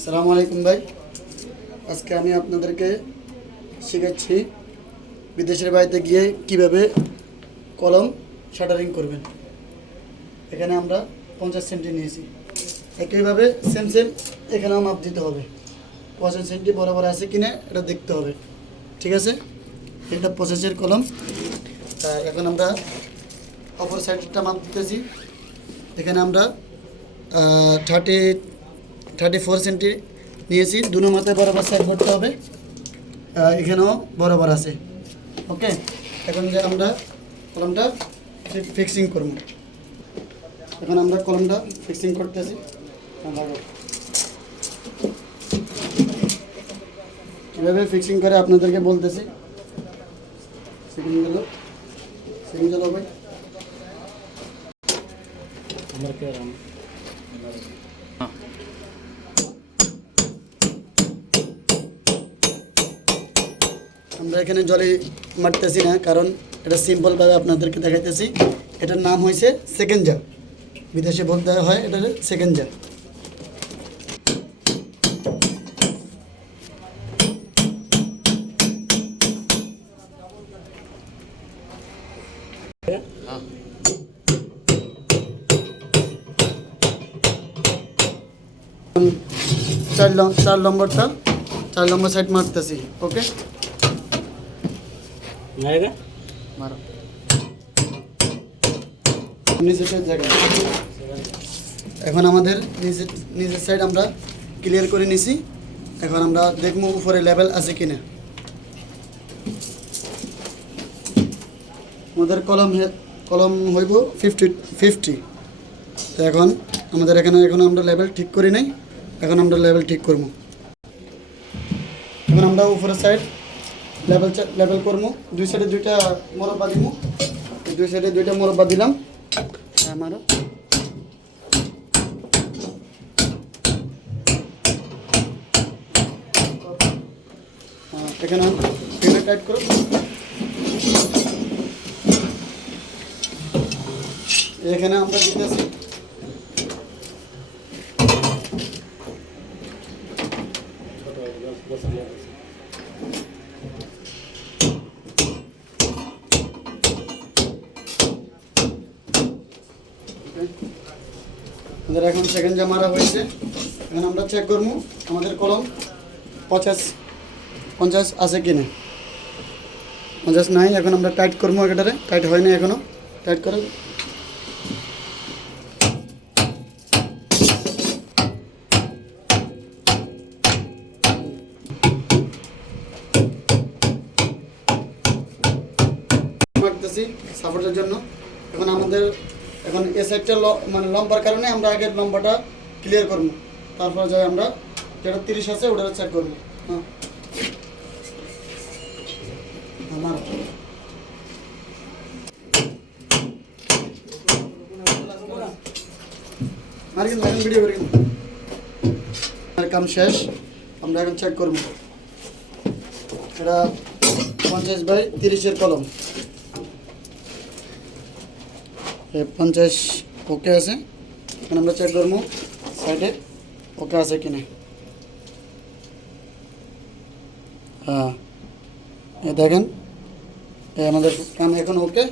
আসসালামু আলাইকুম ভাই। আজকে আমি আপনাদেরকে শেখাচ্ছি বিদেশের বাড়িতে গিয়ে কিভাবে কলম শাটারিং করবেন। এখানে আমরা 50 সেন্টি নিয়েছি। একইভাবে সেম এখানেও মাপ দিতে হবে। 50 সেন্টি বরাবর আছে কিনা এটা দেখতে হবে। ঠিক আছে, এটা 25-এর কলম। এখন আমরা অপর সাইডটা মাপ দিতেছি। এখানে আমরা 34 সেন্টি নিয়েছি। দুনো মাথায় বরাবর সাইড করতে হবে। এখানেও বরাবর আছে। ওকে, এখন যে আমরা কলমটা ফিক্সিং করব। এখন আমরা কলমটা ফিক্সিং করতেছি। কীভাবে ফিক্সিং করে আপনাদেরকে বলতেছি। সেকেন্ড গেল ভাই। আমরা এখানে জলে মারতেছি না, কারণ এটা সিম্পলভাবে আপনাদেরকে দেখাইতেছি। এটার নাম হয়েছে সেকেন্ড জা। বিদেশে বলতে হয় এটা সেকেন্ড জা। চার নম্বর সাইড মারতেছি। ওকে, মারো নিচের জায়গা। এখন আমাদের নিচের সাইড আমরা ক্লিয়ার করে নিছি। এখন আমরা দেখবো উপরে লেভেল আছে কিনা। আমাদের কলম হইব 50। তো এখন আমাদের এখানে আমরা লেভেল ঠিক করি নাই। এখন আমরা লেভেল ঠিক করবো। এখন আমরা উপরের সাইড লেভেল করবো। দুই সাইডে দুইটা মোরব্বা দিব। দুই সাইডে দুইটা মোরব্বা দিলাম। আমারও এখানে টাইট করো। এখানে আমরা দিতেছি আমাদের এখন সেকেন্ড জা মারা হয়েছে। এখন আমরা চেক করবো আমাদের কলম 50 আছে কিনা। 50 নাই। এখন আমরা টাইট করবো। এটারে টাইট হয় না এখনো। টাইট করে মারতেছি সাপোর্টের জন্য। এখন আমাদের এই সাইডটা মানে লম্বার কারণে আমরা আগে লম্বাটা ক্লিয়ার করবো। তারপর যাই আমরা যেটা 30 আছে ওটা চেক করবো। হ্যাঁ, আমার ভিডিও করি। কাম শেষ। আমরা এখন চেক করবো। এটা 50/30-এর কলম। 50 ওকে আছে। এখন আমরা চেক করবো সাইডে ওকে আছে কিনা। হ্যাঁ, দেখেন আমাদের কাম এখন ওকে।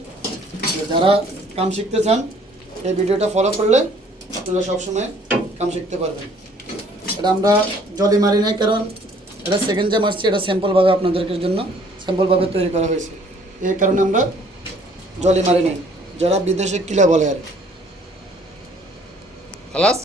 যারা কাম শিখতে চান এই ভিডিওটা ফলো করলে আপনারা সবসময় কাম শিখতে পারবেন। এটা আমরা জলে মারি নাই, কারণ এটা সেকেন্ড যে মারছি এটা স্যাম্পলভাবে আপনাদেরকে জন্য স্যাম্পলভাবে তৈরি করা হয়েছে। এই কারণে আমরা জলে মারি নাই। যারা বিদেশে কিলা বলে আর খালাস।